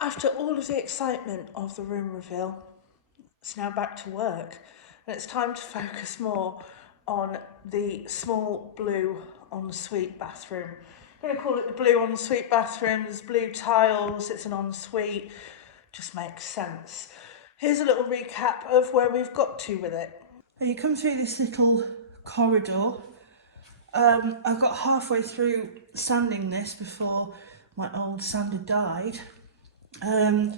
After all of the excitement of the room reveal, it's now back to work, and it's time to focus more on the small blue ensuite bathroom. I'm going to call it the blue ensuite bathroom. There's blue tiles, it's an ensuite, just makes sense. Here's a little recap of where we've got to with it. You come through this little corridor. I got halfway through sanding this before my old sander died. I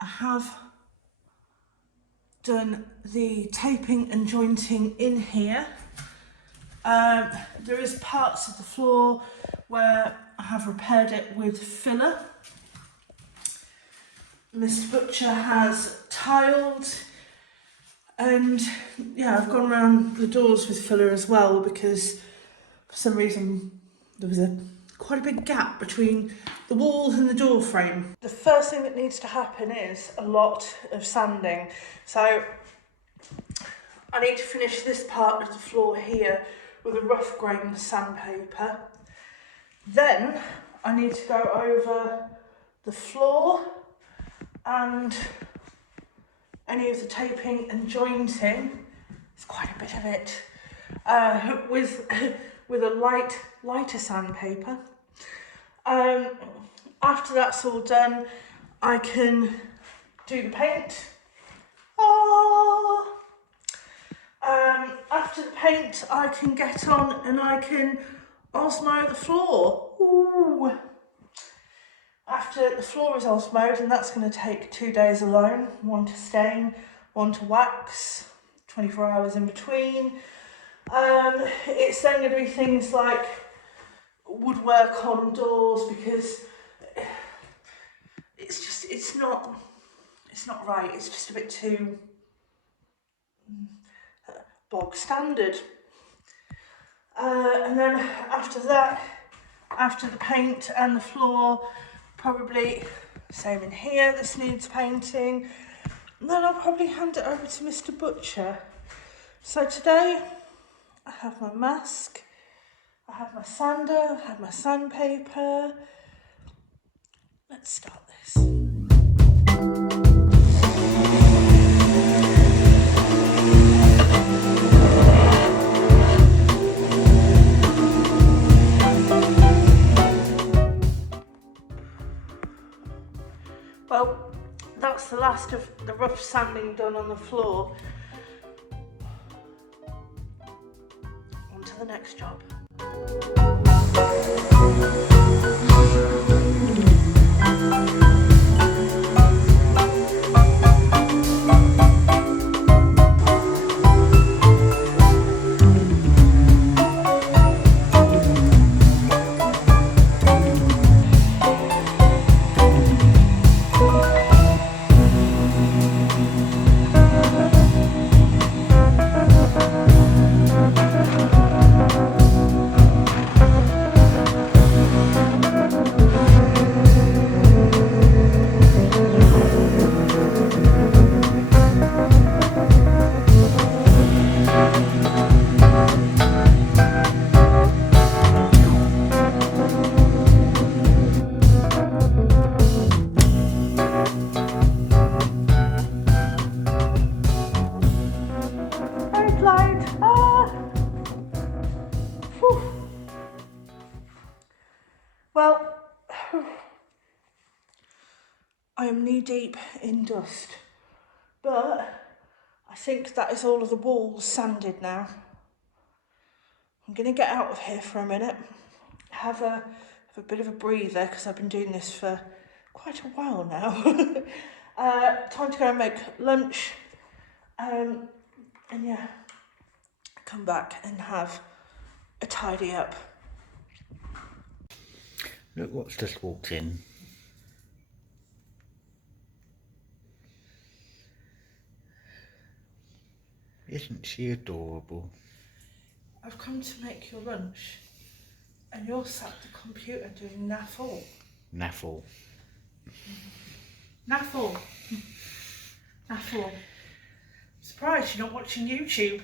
have done the taping and jointing in here. There is parts of the floor where I have repaired it with filler. Mr. Butcher has tiled, and yeah, I've gone around the doors with filler as well because for some reason there was quite a big gap between the wall and the door frame. The first thing that needs to happen is a lot of sanding. So I need to finish this part of the floor here with a rough grain sandpaper. Then I need to go over the floor and any of the taping and jointing. There's quite a bit of it with a lighter sandpaper. After that's all done, I can do the paint. After the paint, I can get on and I can osmo the floor. Ooh. After the floor is osmoed, and that's going to take 2 days alone, one to stain, one to wax, 24 hours in between. It's then going to be things like woodwork on doors, because it's not right. It's just a bit too bog standard. And then after that, after the paint and the floor, probably same in here, this needs painting. And then I'll probably hand it over to Mr. Butcher. So today I have my mask, I have my sander, I have my sandpaper. Let's start this. Well, that's the last of the rough sanding done on the floor. On to the next job. Well, I am knee deep in dust, but I think that is all of the walls sanded now. I'm going to get out of here for a minute, have a bit of a breather, because I've been doing this for quite a while now, Time to go and make lunch. And yeah, come back and have a tidy up. Look what's just walked in. Isn't she adorable? I've come to make your lunch and you're sat at the computer doing naffle. Naffle. Naffle. Naffle. Surprised you're not watching YouTube.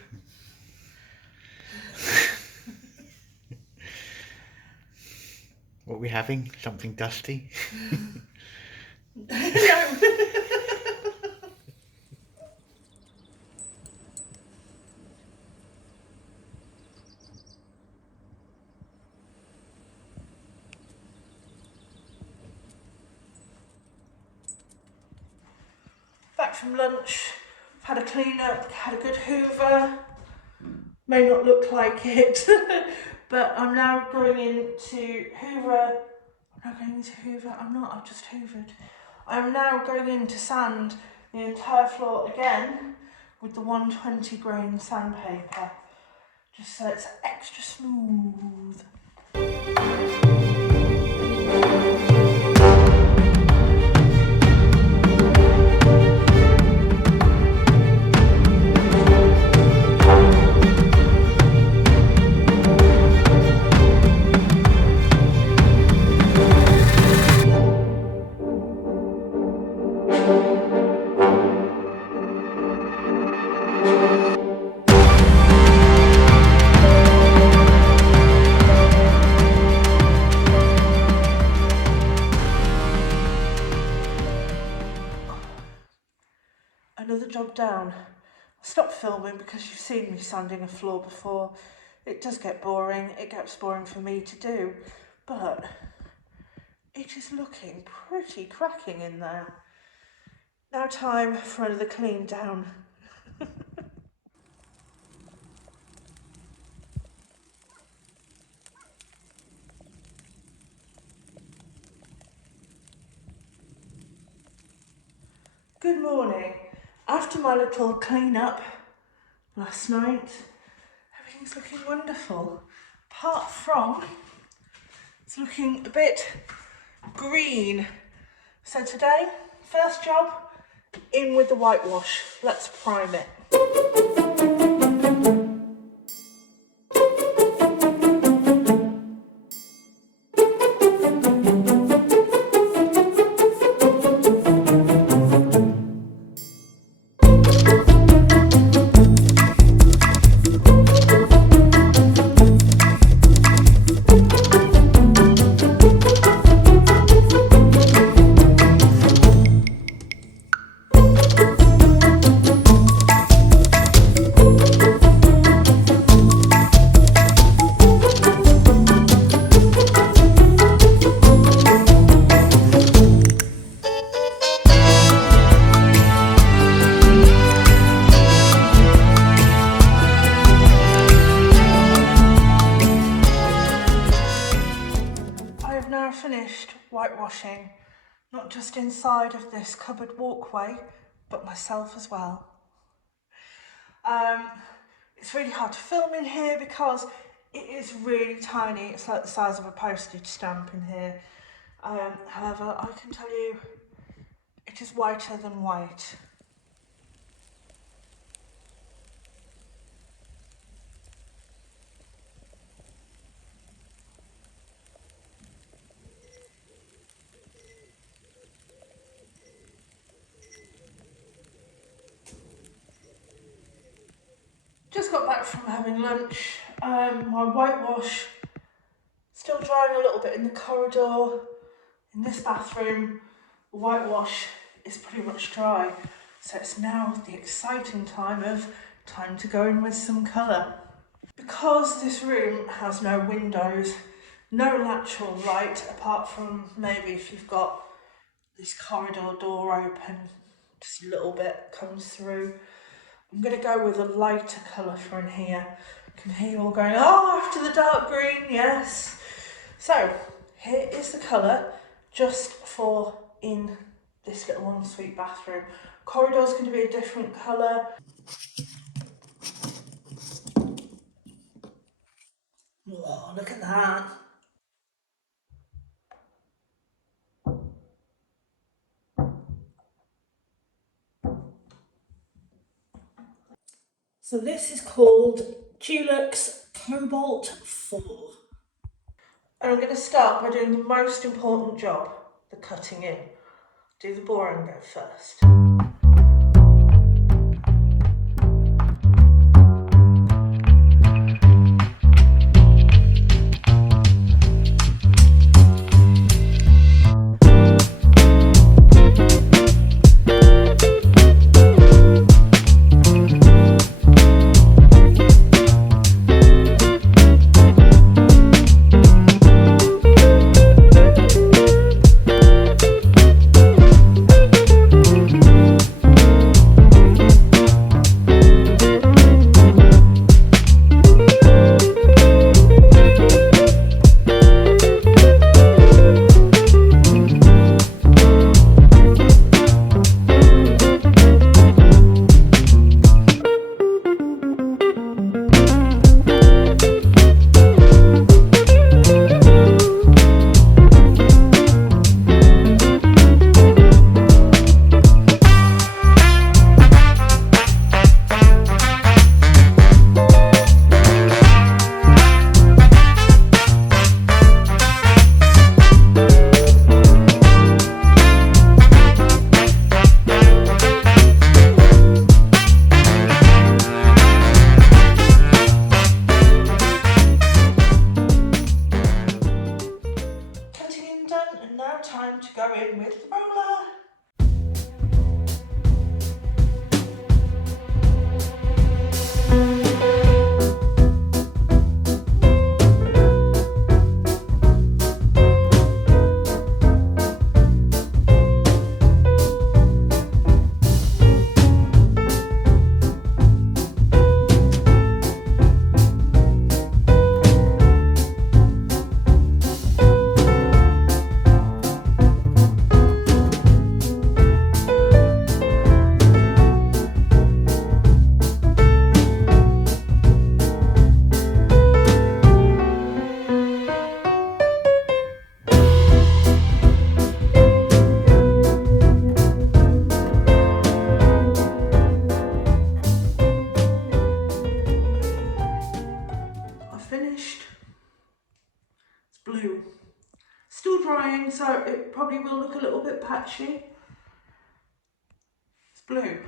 What are we having? Something dusty? No. Back from lunch, I've had a clean up, had a good hoover. May not look like it, but I'm now going into hoover. I'm not, I've just hoovered. I'm now going in to sand the entire floor again with the 120 grain sandpaper, just so it's extra smooth. Another job down. I'll stop filming because you've seen me sanding a floor before. It does get boring, it gets boring for me to do, but it is looking pretty cracking in there. Now time for another clean down. Good morning. After my little clean up last night, everything's looking wonderful. Apart from, it's looking a bit green. So today, first job, in with the whitewash. Let's prime it. Finished whitewashing, not just inside of this cupboard walkway, but myself as well. It's really hard to film in here because it is really tiny. It's like the size of a postage stamp in here. However, I can tell you it is whiter than white. Just got back from having lunch. My whitewash still drying a little bit in the corridor. In this bathroom, the whitewash is pretty much dry. So it's now the exciting time to go in with some colour. Because this room has no windows, no natural light apart from maybe if you've got this corridor door open, just a little bit comes through. I'm going to go with a lighter colour for in here. I can hear you all going, oh, after the dark green, yes. So, here is the colour just for in this little ensuite bathroom. Corridor's going to be a different colour. Whoa, look at that. So this is called Dulux Cobalt 4. And I'm going to start by doing the most important job, the cutting in. Do the boring bit first. Time to go in with the roller. Blue. Still drying, so it probably will look a little bit patchy. It's blue.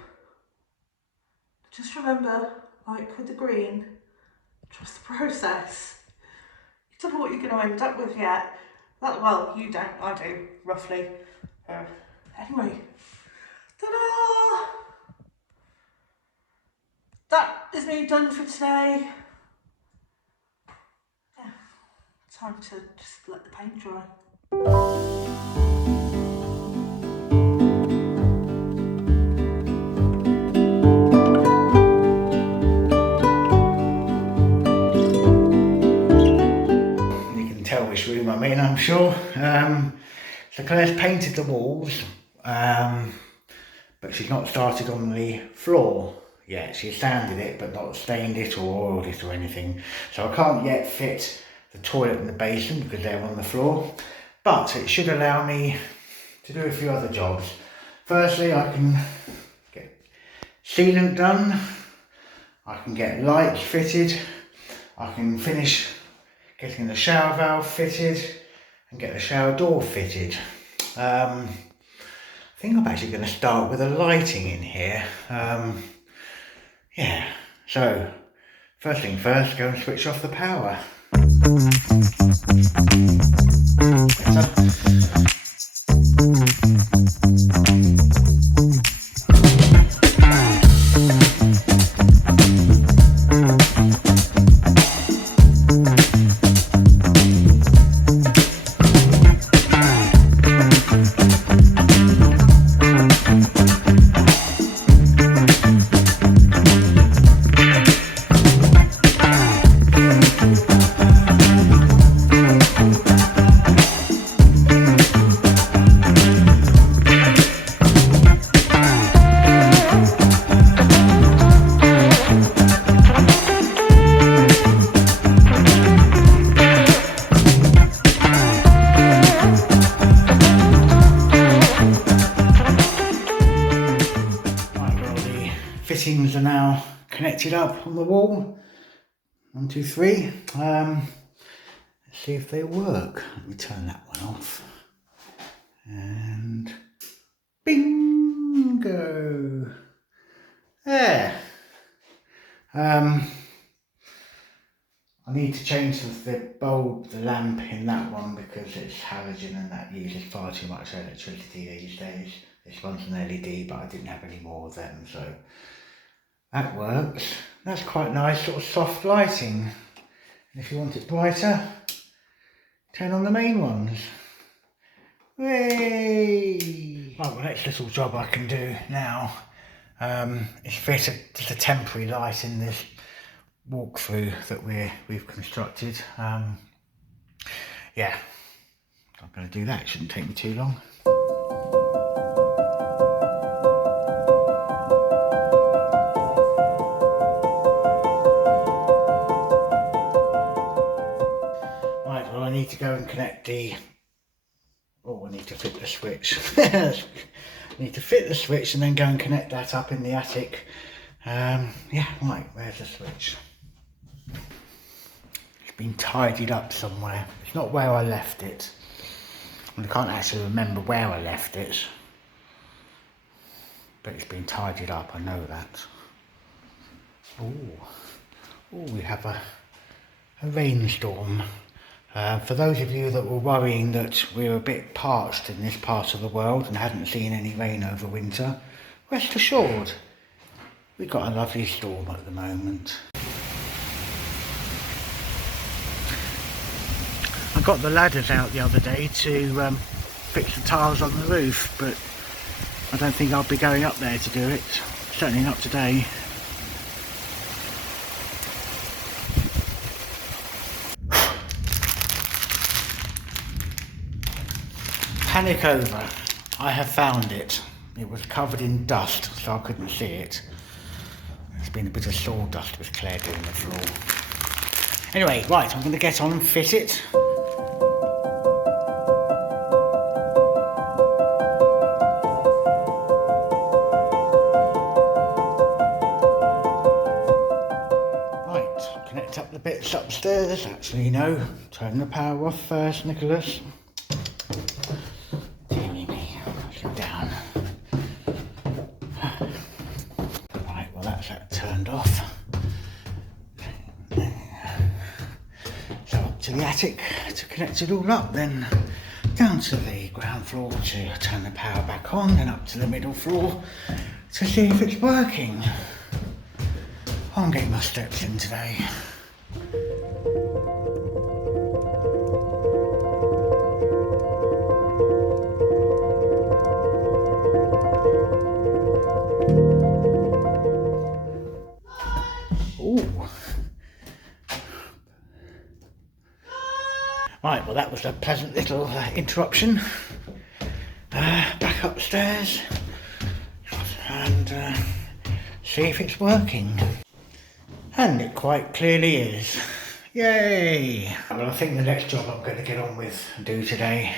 Just remember, like with the green, trust the process. You don't know what you're going to end up with yet. Well, you don't, I do, roughly. Anyway, ta-da! That is me done for today. Time to just let the paint dry. You can tell which room I'm in, I'm sure. So Claire's painted the walls, but she's not started on the floor yet. She's sanded it, but not stained it or oiled it or anything. So I can't yet fit the toilet and the basin because they're on the floor, but it should allow me to do a few other jobs. Firstly, I can get sealant done, I can get lights fitted, I can finish getting the shower valve fitted and get the shower door fitted. I think I'm actually going to start with the lighting in here. Yeah, so first thing first, go and switch off the power. fittings are now connected up on the wall. 1, 2, 3. Let's see if they work. Let me turn that one off. And bingo! There. I need to change the bulb, the lamp in that one because it's halogen and that uses far too much electricity these days. This one's an LED, but I didn't have any more of them, so that works. That's quite nice, sort of soft lighting. And if you want it brighter, turn on the main ones. Hooray! Well, the next little job I can do now is fit just a temporary light in this walkthrough that we've constructed. Yeah, I'm going to do that. It shouldn't take me too long. Right, well I need to go and connect the... Oh, I need to fit the switch. I need to fit the switch and then go and connect that up in the attic. Yeah, right, where's the switch? Been tidied up somewhere. It's not where I left it. I can't actually remember where I left it. But it's been tidied up, I know that. Oh, we have a rainstorm. For those of you that were worrying that we're a bit parched in this part of the world and hadn't seen any rain over winter, rest assured, we've got a lovely storm at the moment. I got the ladders out the other day to fix the tiles on the roof, but I don't think I'll be going up there to do it. Certainly not today. Panic over. I have found it. It was covered in dust, so I couldn't see it. There's been a bit of sawdust with Claire doing the floor. Anyway, right, I'm going to get on and fit it. Connect up the bits upstairs. Actually, no. Turn the power off first, Nicholas. Deary me. Go down. Right, well that's that turned off. So up to the attic to connect it all up, then down to the ground floor to turn the power back on, then up to the middle floor to see if it's working. I'm getting my steps in today. Ooh. Right, well that was a pleasant little interruption. Back upstairs and see if it's working. And it quite clearly is. Yay! Well, I think the next job I'm going to get on with and do today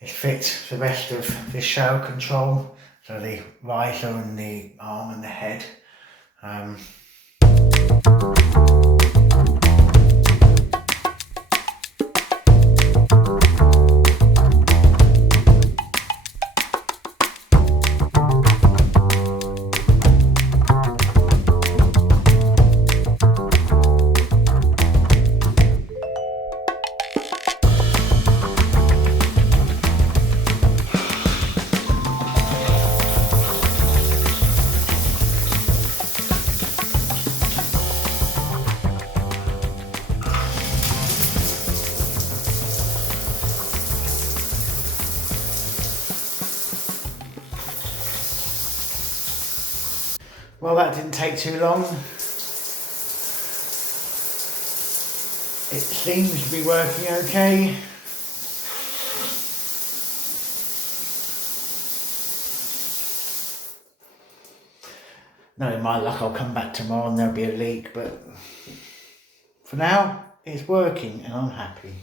is fit the rest of this shower control, so the riser and the arm and the head. Well, that didn't take too long. It seems to be working okay. Knowing my luck, I'll come back tomorrow and there'll be a leak, but for now, it's working and I'm happy.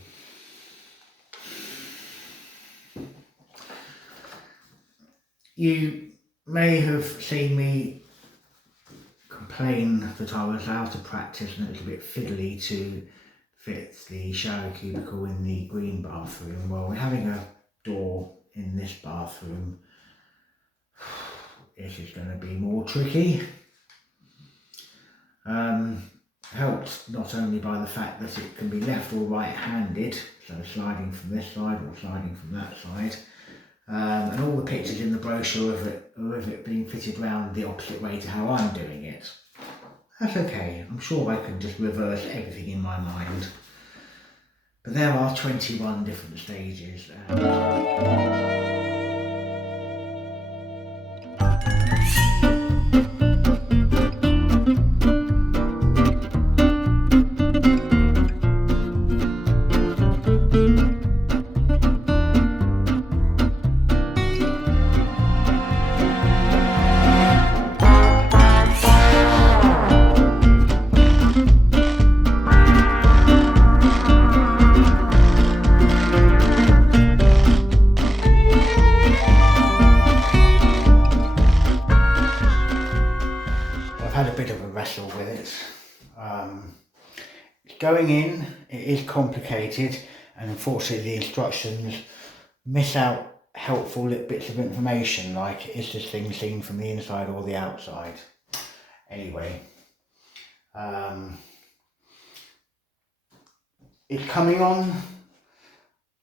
You may have seen me complain that I was out of practice and it was a bit fiddly to fit the shower cubicle in the green bathroom. Well, we're having a door in this bathroom. This is going to be more tricky. Helped not only by the fact that it can be left or right-handed, so sliding from this side or sliding from that side, and all the pictures in the brochure of it being fitted round the opposite way to how I'm doing it. That's okay, I'm sure I can just reverse everything in my mind. But there are 21 different stages. Had a bit of a wrestle with it. Going in, it is complicated, and unfortunately the instructions miss out helpful little bits of information, like is this thing seen from the inside or the outside? Anyway, it's coming on.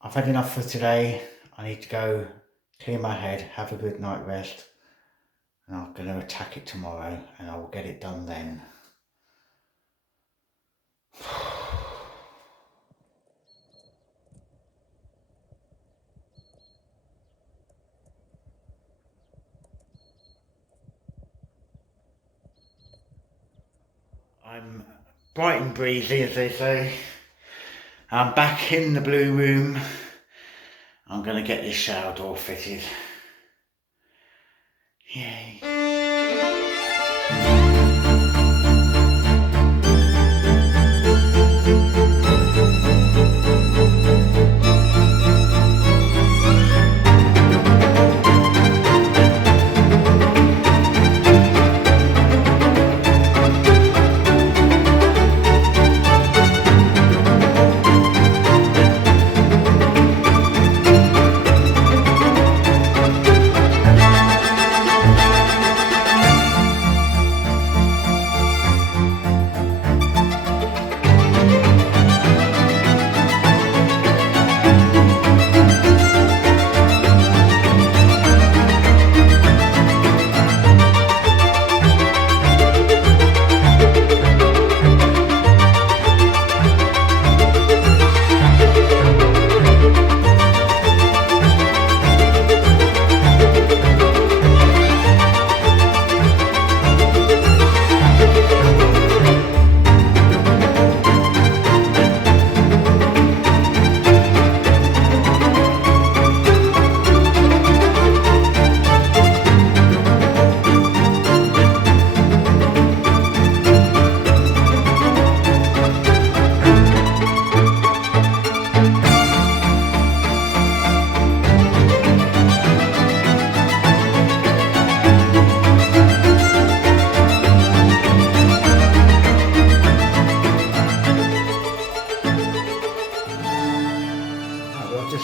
I've had enough for today. I need to go clear my head, have a good night rest, and I'm going to attack it tomorrow, and I will get it done then. I'm bright and breezy, as they say. I'm back in the blue room. I'm going to get this shower door fitted. Yay.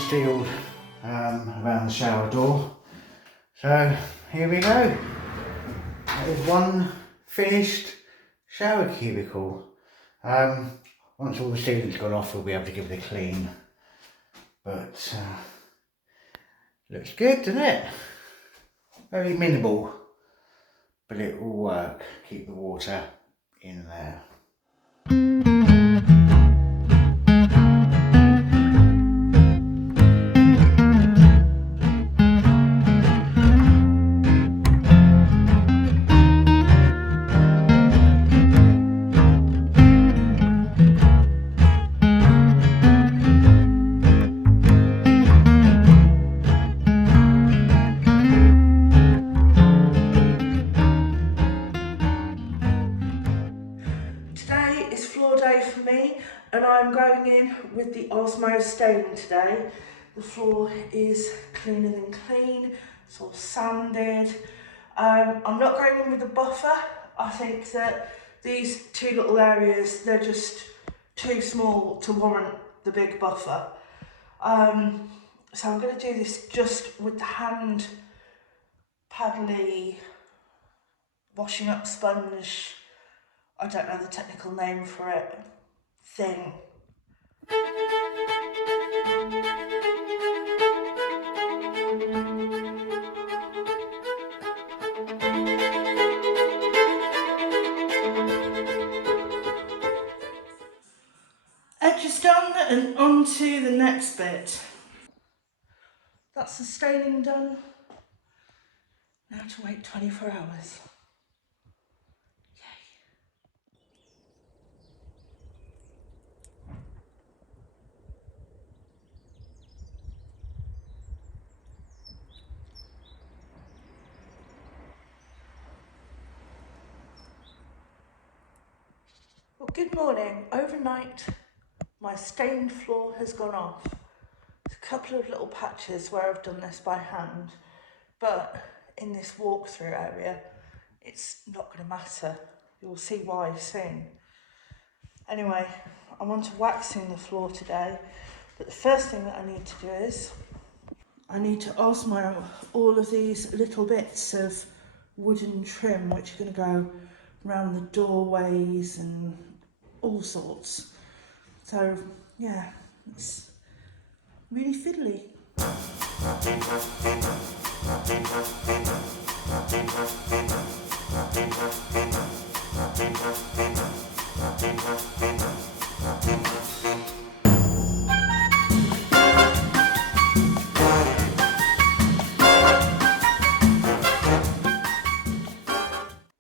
Sealed around the shower door. So here we go. That is one finished shower cubicle. Once all the sealant's gone off, we'll be able to give it a clean. But looks good, doesn't it? Very minimal, but it will work. Keep the water in there. And I'm going in with the Osmo stain today. The floor is cleaner than clean, it's all sanded. I'm not going in with the buffer. I think that these two little areas, they're just too small to warrant the big buffer. So I'm going to do this just with the hand paddly washing up sponge, I don't know the technical name for it, thing. Edge is done and on to the next bit. That's the staining done. Now to wait 24 hours. Well, good morning. Overnight, my stained floor has gone off. There's a couple of little patches where I've done this by hand, but in this walkthrough area, it's not going to matter. You'll see why soon. Anyway, I'm on to waxing the floor today, but the first thing that I need to do is I need to osmo all of these little bits of wooden trim which are going to go around the doorways and all sorts. So yeah, it's really fiddly.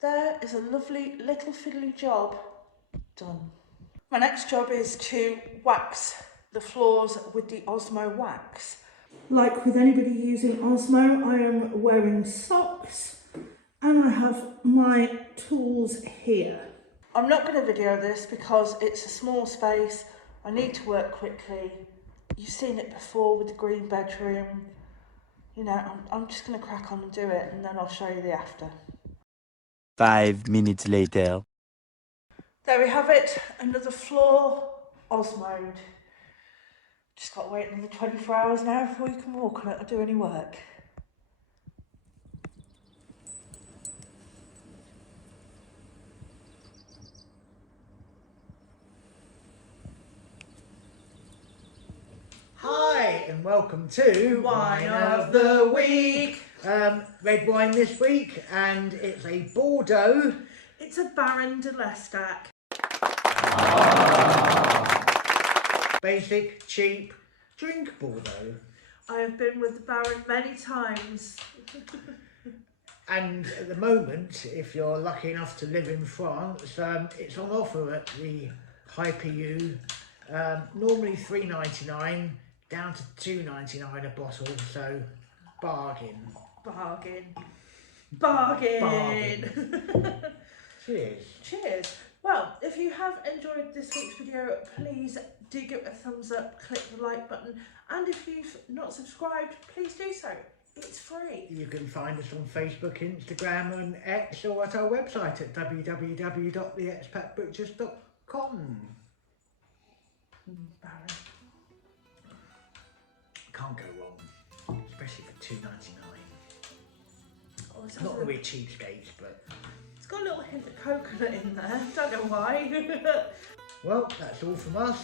There is a lovely little fiddly job done. My next job is to wax the floors with the Osmo wax. Like with anybody using Osmo, I am wearing socks and I have my tools here. I'm not going to video this because it's a small space. I need to work quickly. You've seen it before with the green bedroom. You know, I'm just going to crack on and do it and then I'll show you the after. 5 minutes later. There we have it, another floor osmoed. Just got to wait another 24 hours now before you can walk on it or do any work. Hi and welcome to Wine of the Week. Red wine this week, and it's a Bordeaux. It's a Baron de l'Estac. Basic, cheap drink Bordeaux. I have been with the Baron many times. And at the moment, if you're lucky enough to live in France, it's on offer at the Hyper-U. Normally $3.99 down to $2.99 a bottle, so bargain. Bargain. Bargain. Bargain. Cheers. Cheers. Well, if you have enjoyed this week's video, please do give it a thumbs up, click the like button, and if you've not subscribed, please do so. It's free. You can find us on Facebook, Instagram and X, or at our website at www.theexpatbutchers.com. Baron. Can't go wrong, especially for $2.99. Oh, this Not has that we're cheapskates, but... It's got a little hint of coconut in there, don't know why. Well, that's all from us.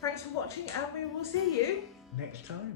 Thanks for watching and we will see you Next time.